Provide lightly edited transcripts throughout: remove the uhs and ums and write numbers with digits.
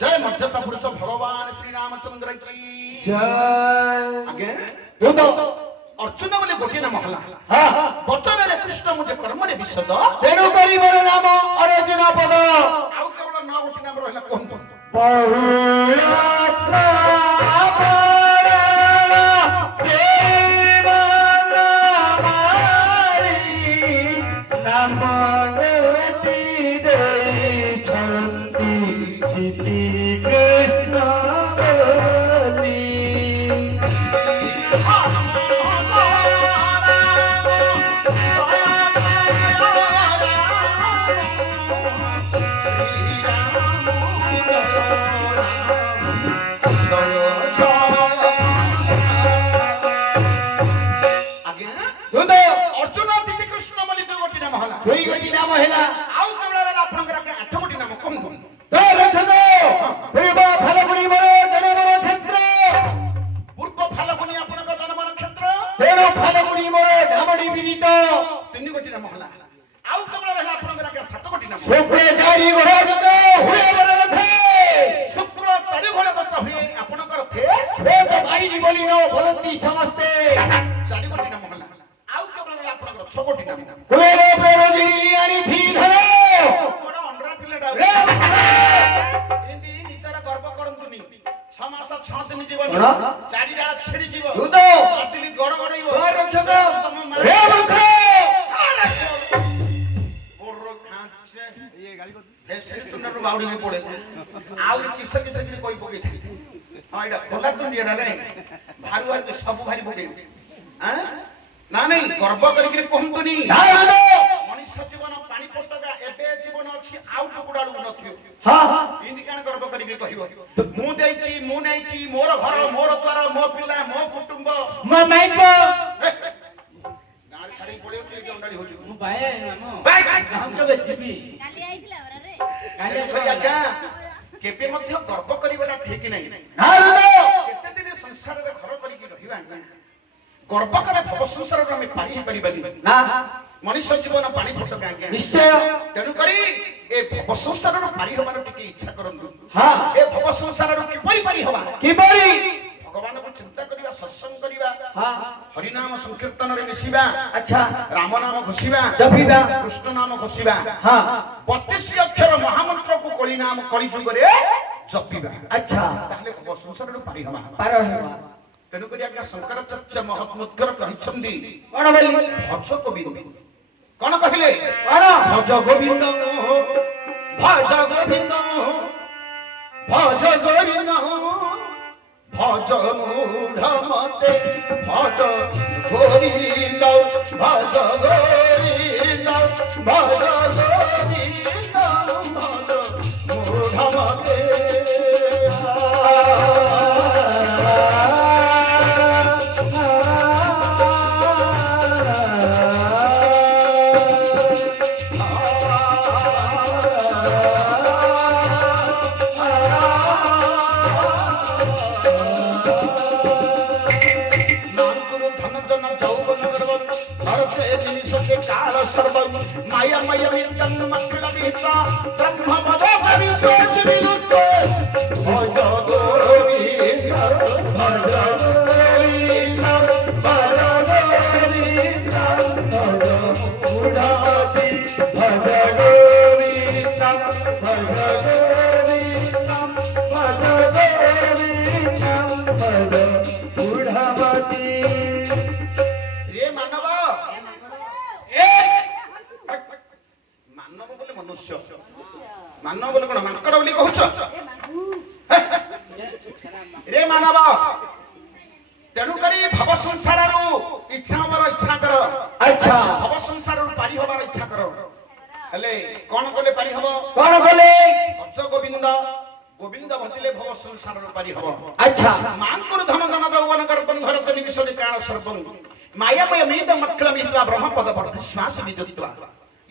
जय मध्यता पुरुष भगवान श्री रामचंद्र की जय। आगे अर्जुन बोले गोटे नाम हला हाँ बचन रे कृष्ण मुझे कर्म रे विशद तेणु करी मोर नाम अर्जुन पद आउ केवल न गोटे नाम रहला कोन सब भारी पके ना नहीं गर्व करिके कहंतुनी मनुष्य जीवन पानी पटका एबे जीवन अछि आउ टुकुडालु नथियो हां इंदी कान गर्व करिके कहिबो मु देइची मु नैची मोर घर मोर द्वार मो पिला मो कुटुंब मो माइक गाड़ी छाड़ी पड़ियो के अंडाडी होछु मु भाई हम कबे जीबी काली आइथिला रे काली करिया का केपे मध्य गर्व करिबा ठीक नै केते दिन संसार रे घर करिके रहिबा गर्व करे भव संसार रे हम पारी परिबानी ना मनुष्य जीवन पानी फटका आज्ञा निश्चय तेनु करी ए भव संसार रे पारी होबार टिके इच्छा करंतु हां ए भव संसार रे किपरि पारी होबा किपरि भगवान को चिंता करिबा सत्संग करिबा हां हरि नाम संकीर्तन रे मिसिबा अच्छा राम नाम घोषिबा जपिबा कृष्ण नाम घोषिबा हां 32 अक्षर महामंत्र को कली नाम कली जुग रे जपिबा अच्छा ताले भव संसार रे पारी होबा पार होबा तेनु करी आज्ञा शंकराचार्य महात्मोत्तर कहिसंदी कोन बोली भज गोविंद कोन कहिले कोन भज गोविंद भज गोविंद भज गोविंद भज मूढ़ मते भज गोविंद भज गोविंद भज गोविंद भज मूढ़ मते माया माया विद्यं मंगलविता ब्रह्म पदो विश्वास विलुप्ते भज गोविंद भज गोविंद भज गोविंद भज उडाति भज गोविंद भज गोविंद भज गोविंद भज उडाति रे मानव मानव बोले कोन मानकड़ बोली कहउछ रे मानव तेनु करी भव संसार रो इच्छा हमर इच्छा कर अच्छा भव संसार रो पारी होबार इच्छा कर हले कोन कोले पारी हबो कोन कोले भज गोविंद गोविंद भजिले भव संसार रो पारी हबो अच्छा मानकर धन धन यौवन कर बंधर तनि विषय काण सर्वं मायामय मृद मक्खल मित्वा ब्रह्म पद पर विश्वास विदुत्वा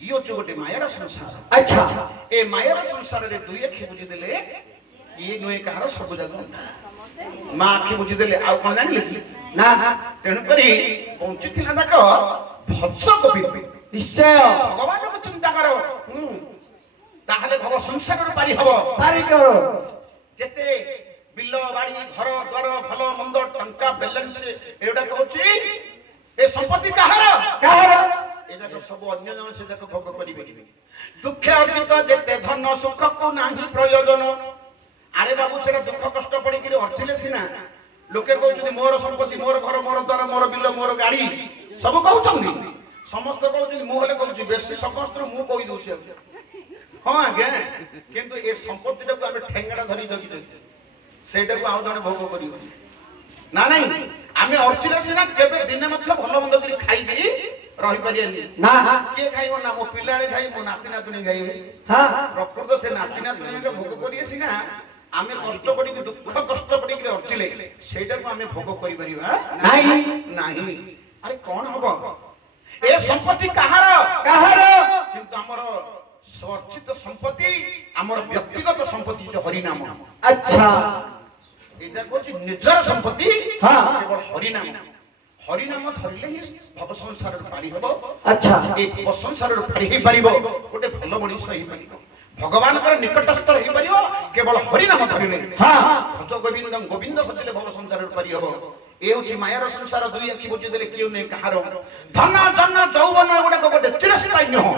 यो जो गोटे मायार संसार अच्छा ए मायार संसार रे दुई अखि बुझी देले ये नुए कार सब जग मा अखि बुझी देले आ कोन जानिले ना तेनु करी पहुंची थिला तक भज गोविंद निश्चय भगवान को ଚିନ୍ତା କର ତାହେଲେ ଭବ ସଂସାରରୁ ପାରି ହବ। ପାରି କର। ଯେତେ ବିଲ ବାଡ଼ି ଘର ଦ୍ୱାର ଭଲ ମନ୍ଦ ଟଙ୍କା ବାଲାନ୍ସ ଏଗୁଡା କହୁଛି ଏ ସମ୍ପତ୍ତି କାହାର? କାହାର? ଏଯାକ ସବୁ ଅନ୍ୟ ଜଣ ସେଯାକ ଭୋଗ କରିବେ। ଦୁଃଖେ ଅର୍ଜିତ ଯେତେ ଧନ ସୁଖକୁ ନାହିଁ ପ୍ରୟୋଜନ। ଆରେ ବାବୁ ସେଟା ଦୁଃଖ କଷ୍ଟ ପଡିକିରି ଅର୍ଜିଲେ ସିନା ଲୋକେ କହୁଛନ୍ତି ମୋର ସମ୍ପତ୍ତି ମୋର ଘର ମୋର ଦ୍ୱାର ମୋର ବିଲ ମୋର ଗାଡି ସବୁ କହୁଛନ୍ତି। ସମସ୍ତେ କହୁଛନ୍ତି ମୁଁ ହେଲେ କହୁଛି ବେଶୀ ସମସ୍ତରୁ ମୁଁ କହି ଦଉଛି। ହଁ ଆଜ୍ଞା କିନ୍ତୁ ଏ ସମ୍ପତ୍ତିଟାକୁ ଆମେ ଠେଙ୍ଗା ଧରି ଜଗିଛନ୍ତି ସେଇଟାକୁ ଆଉ ଜଣେ ଭୋଗ କରିବ ନା ନାଇଁ। ଆମେ ଅର୍ଚିଲେ ସିନା କେବେ ଦିନେ ମଧ୍ୟ ଭଲ ମନ୍ଦ କରି ଖାଇକି ରହିପାରିବାନି। ନା କିଏ ଖାଇବ ନା ମୋ ପିଲାବେଳେ ଖାଇ ମୋ ନାତି ନାତୁଣୀ ଖାଇବେ। ପ୍ରକୃତ ସେ ନାତି ନାତୁଣୀ ଭୋଗ କରିବେ ସିନା ଆମେ କଷ୍ଟ ପଡିକି ଦୁଃଖ କଷ୍ଟ ପଡିକି ଅର୍ଚିଲେ ସେଇଟାକୁ ଆମେ ଭୋଗ କରିପାରିବା ନାହିଁ। ଆରେ କଣ ହବ ଏ ସମ୍ପତ୍ତି କାହାର? କାହାର? କିନ୍ତୁ ଆମର ସ୍ୱର୍ଚିତ ସମ୍ପତ୍ତି ଆମର ବ୍ୟକ୍ତିଗତ ସମ୍ପତ୍ତି ଯେ ହରିନାମ। ଆଚ୍ଛା ଏଇଟା କହୁଛି ନିଜର ସମ୍ପତ୍ତି କେବଳ ହରିନାମ। ହରିନାମ ଧରିଲେ ହିଁ ଭବ ସଂସାରରୁ ପାରି ହବ। ଆଚ୍ଛା এই ভব সংসারରୁ ପାରି ହେଇପାରିବ ଗୋଟେ ଭଲ ମଣିଷ ହେଇପାରିବ ଭଗବାନଙ୍କର ନିକଟସ୍ଥ ହେଇପାରିବ କେବଳ ହରିନାମ ଧରିଲେ। ଭଜ ଗୋବିନ୍ଦ ଗୋବିନ୍ଦ ଭଜିଲେ ଭବ ସଂସାରରୁ ପାରି ହବ। ଏ ହେଉଛି ମାୟାର ସଂସାର ଦୁଇ ଆଖି ବୁଝିଦେଲେ କିଏ ନେଇ କାହାର। ଧନ ଜନ ଯୌବନ ଏଗୁଡାକ ଗୋଟେ ଚିରସ୍ଥାୟୀ ନୁହଁ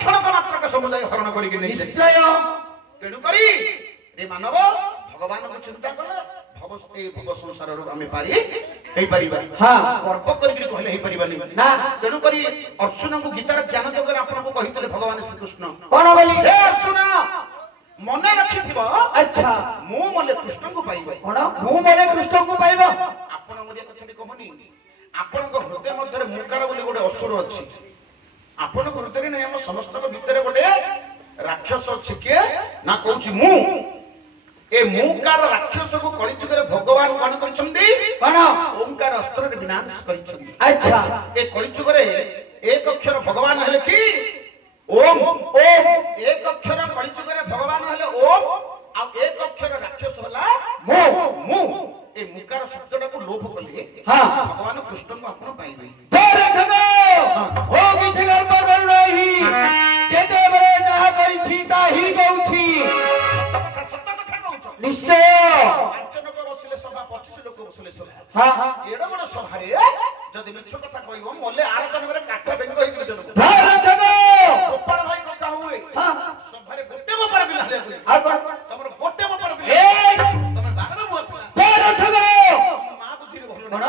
କ୍ଷଣକ ମାତ୍ରକ ସମୁଦାୟ ହରଣ କରିକି ନେଇ ନିଶ୍ଚୟ। ତେଣୁକରି ଏ ମାନବ ଭଗବାନଙ୍କୁ ଚିନ୍ତା କଲେ এই ভব সংসারରୁ ଆମେ ପାରି ହେଇପାରିବା। ଗର୍ବ କରିକି କହିଲେ ହେଇପାରିବାନି। ତେଣୁକରି ଅର୍ଜୁନଙ୍କୁ ଗୀତାର ଜ୍ଞାନ ଯୋଗରେ ଆପଣଙ୍କୁ କହିଥିଲେ ଭଗବାନ ଶ୍ରୀକୃଷ୍ଣ କଣ ବୋଲି? ହେ ଅର୍ଜୁନ ମନେ ରଖିଥିବ ଆଚ୍ଛା ମୁଁ ମଲେ କୃଷ୍ଣଙ୍କୁ ପାଇବ। କଣ ମୁଁ ମଲେ କୃଷ୍ଣଙ୍କୁ ପାଇବ? ଆପଣ ମୋର କଥାଟି କହୁନି ଆପଣଙ୍କ ହୃଦୟ ମଧ୍ୟରେ ମୁକାର ବୋଲି ଗୋଟେ ଅସୁର ଅଛି। ଆପଣଙ୍କ ହୃଦୟରେ ନାହିଁ ଆମ ସମସ୍ତଙ୍କ ଭିତରେ ଗୋଟେ ରାକ୍ଷସ ଅଛି। କିଏ ନା କହୁଛି ମୁଁ। ଏ ମୁକାର ରାକ୍ଷସକୁ କଳିଯୁଗରେ ଭଗବାନ କଣ କରିଛନ୍ତି? କଣ? ଓଁକାର ଅସ୍ତ୍ରରେ ବିନାଶ କରିଛନ୍ତି। ଆଚ୍ଛା ଏ କଳିଯୁଗରେ ଏକ ଅକ୍ଷର ଭଗବାନ ହେଲେ କି ଓମ୍। ଓମ୍ ଏକ ଅକ୍ଷର କଳିଯୁଗରେ ଭଗବାନ ହେଲେ ଓମ୍ ଆଉ ଏକ ଅକ୍ଷର ରାକ୍ଷସ ହେଲା ମୁଁ। ଏ ମୁକାର ଶବ୍ଦଟାକୁ ଲୋପ କଲେ ଭଗବାନ କୃଷ୍ଣଙ୍କୁ ଆପଣ ପାଇବେ। କିଛି ଗର୍ବ କରୁନାହିଁ ଯେତେବେଳେ ଯାହା କରିଛି ତାହି କହୁଛି। ନିଶ୍ଚୟ। 5 ଲୋକ ବସିଲେ ସଭା 25 ଲୋକ ବସିଲେ ସଭା। ଏଡ ବଡ ସଭାରେ ଯଦି ମିଛ କଥା କହିବ ମଲେ ଆର ଜଣରେ କାଠ ବେଙ୍ଗ ହେଇକି ଜଣକୁ ଗୋପାଳ ଭାଇ କଥା ହୁଏ ସଭାରେ ଗୋଟେ ମୋପାର ପିଲା ହେଲେ ତମର ଗୋଟେ ମୋପାର ପିଲା ତମେ ବାହାରେ ବୁଆ ପିଲା ମା ବୁଦ୍ଧିରେ ଭଲ କଣ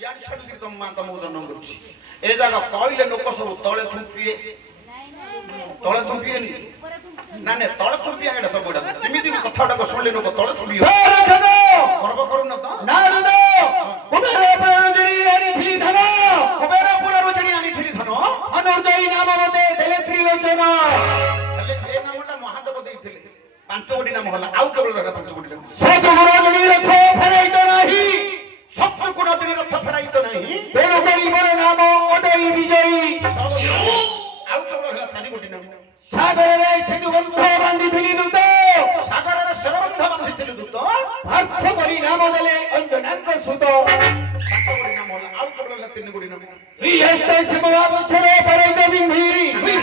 ଇଆଡେ ଛାଡିକି ତମ ମା ତମକୁ ଜନ୍ମ କରୁଛି। ଏ ଜାଗା କହିଲେ ଲୋକ ସବୁ ତଳେ ଥୁମ୍ପିଏ ନା ତଳେ ଥୁମ୍ପିଆ ଏଇଟା ସବୁ ଏମିତି କଥାଟାକୁ ଶୁଣିଲେ ଲୋକ ତଳେ ଥୁମ୍ପିଏ ଗର୍ବ କରୁନ ତ। କୁବେରପୁରରୁ ଜିଣି ଆଣିଥିଲି ଧନ ଅନୁର୍ଜୟୀ ନାମ ମତେ ଦେଲେ ତ୍ରିଲୋଚନ। ହେଲେ ଏ ନାମଟା ମହାଦେବ ଦେଇଥିଲେ 5 ଗୋଟି ନାମ ହେଲା। ଆଉ କେବଳ ରହିଲା 5 ଗୋଟି ନାମ। ଶତ୍ରୁଘ୍ନ ରଥ ଫେରାଇତ ନାହିଁ ଶତ୍ରୁଘ୍ନ ରଥ ଫେରାଇତ ନାହିଁ ତେଣୁ କରି ମୋର ନାମ ଅଟଇ ବିଜୟୀ। ଆଉ କେବଳ ରହିଲା 4 ଗୋଟି ନାମ। ସାଗରରେ ସେତୁ ବନ୍ଧ ବାନ୍ଧିଥିଲି ଦୂତ ସାଗରରେ ସେରବନ୍ଧ ବାନ୍ଧିଥିଲି ଦୂତ ପାର୍ଥ ବୋଲି ନାମ ଦେଲେ ଅଞ୍ଜନାଙ୍କ ସୁତ। 7 ଗୋଟି ନାମ ହେଲା। ଆଉ କେବଳ ରହିଲା 3 ଗୋଟି ନାମ। ହସ୍ତ ଶିବବାବସର ପାରଇତ ବିନ୍ଧି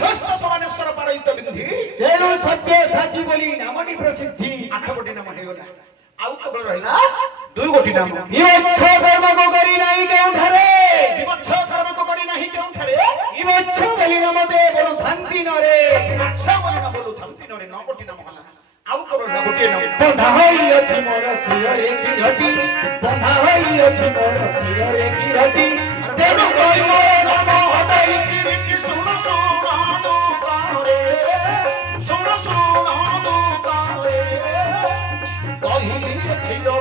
ହସ୍ତ ସମାନେଶ୍ୱର ପାରଇତ ବିନ୍ଧି ତେଣୁ ସତ୍ୟ ସାଚି ବୋଲି ନାମଟି ପ୍ରସିଦ୍ଧି। 8 ଗୋଟି ନାମ ହେଇଗଲା। ଆଉ କେବଳ ରହିଲା 2 ଗୋଟି ନାମ। ବିଭତ୍ସ କର୍ମକୁ କରି ନାହିଁ କେଉଁଠାରେ ବିଭତ୍ସ କର୍ମକୁ କରି ନାହିଁ କେଉଁଠାରେ ବିଭତ୍ସ ବୋଲି ନାମ ଦେ ବୋଲୁଥାନ୍ତି ନରେ ବିଭତ୍ସ ବୋଲି ନାମ ବୋଲୁଥାନ୍ତି ନରେ। 9 ଗୋଟି ନାମ ହେଲା। ଆଉ କେବଳ ରହିଲା ଗୋଟିଏ ନାମ। ବନ୍ଧା ହୋଇଅଛି ମୋର ଶିରରେ କିରଟି ବନ୍ଧା ହୋଇଅଛି ମୋର ଶିରରେ କିରଟି ତେଣୁ କରି ମୋର ନାମ ହଟାଇ ଶୁଣ ଶୁଣ ଦୁଃଖରେ ଶୁଣ ଶୁଣ ଦୁଃଖରେ କହିଲି ଥିଲୁ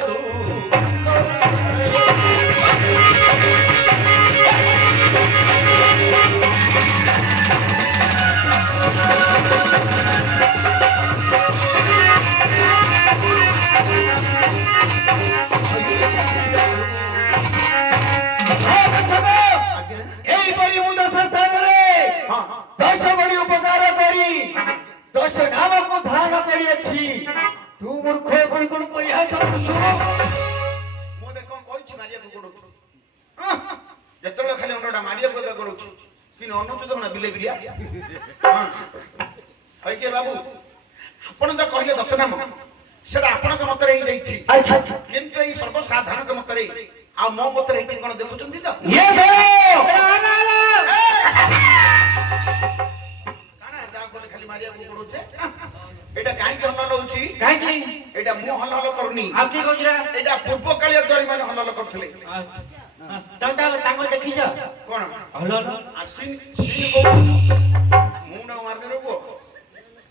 এইপরি ମୁଁ 10 ସ୍ଥାନରେ 10 ଗଣି ଉପକାର କରି 10 ନାମକୁ ଧାରଣ କରିଅଛି। ତୁ ମୂର୍ଖ ପୁଣି କୋଣ ପରିହାସ କରୁଛୁ। ମୁଁ ଏବେ କଣ କହିଛି ମାରିବାକୁ ଗୋଡଉଛୁ ଯେତେବେଳେ ଖାଲି ଅଣ୍ଡଟା ମାରିବାକୁ ଗୋଡଉଛୁ କିନ୍ତୁ ଅନୁଚିତ କଣ ବିଲେ ବିରିଆ ହଁ ହଇକେ ବାବୁ ଆପଣ ତ କହିଲେ ଦଶ ନାମ ସେଟା ଆପଣଙ୍କ ମତରେ ହେଇଯାଇଛି ଆଚ୍ଛା ଆଚ୍ଛା କିନ୍ତୁ ଏଇ ସର୍ବସାଧାରଣଙ୍କ ମତରେ ଆଉ ମୋ ମତରେ ଏଇଠି କଣ ଦେଖୁଛନ୍ତି ତ ଇଏ ଧର କାଣା ଯାହା କହିଲେ ଖାଲି ମାରିବାକୁ ପଡୁଛେ ଏଇଟା କାହିଁକି ହଲ ହଉଛି କାହିଁକି ଏଇଟା ମୁଁ ହଲ ହଲ କରୁନି ଆଉ କିଏ କହୁଛିରା ଏଇଟା ପୂର୍ବ କାଳିଆ ଦ୍ୱାରୀ ମାନେ ହଲ ହଲ କରୁଥିଲେ ତାଙ୍କ ଦେଖିଛ କଣ ହଲ ଆସିନି ମୁଁ ମାରିଦେବେ ପୁଅ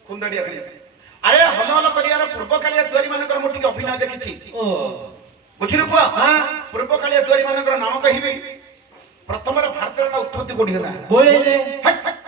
କୁନ୍ଦଡ଼ିଆ ଖାଲି ଆରେ ହଲ ହଲ କରିବାର ପୂର୍ବ କାଳିଆ ଦ୍ୱାରୀ ମାନଙ୍କର ମୁଁ ଟିକେ ଅଭିନୟ ଦେଖିଛି ଓ ବୁଝିଲୁ ପୁଅ ହଁ ପୂର୍ବ କାଳିଆ ଦ୍ୱାରୀ ମାନଙ୍କର ନାମ କହିବି ପ୍ରଥମରେ ଭାରତର ଉତ୍ପତ୍ତି କୋଉଠି ହେଲା ବୋଇଲେ ହଟ୍, ହଟ୍।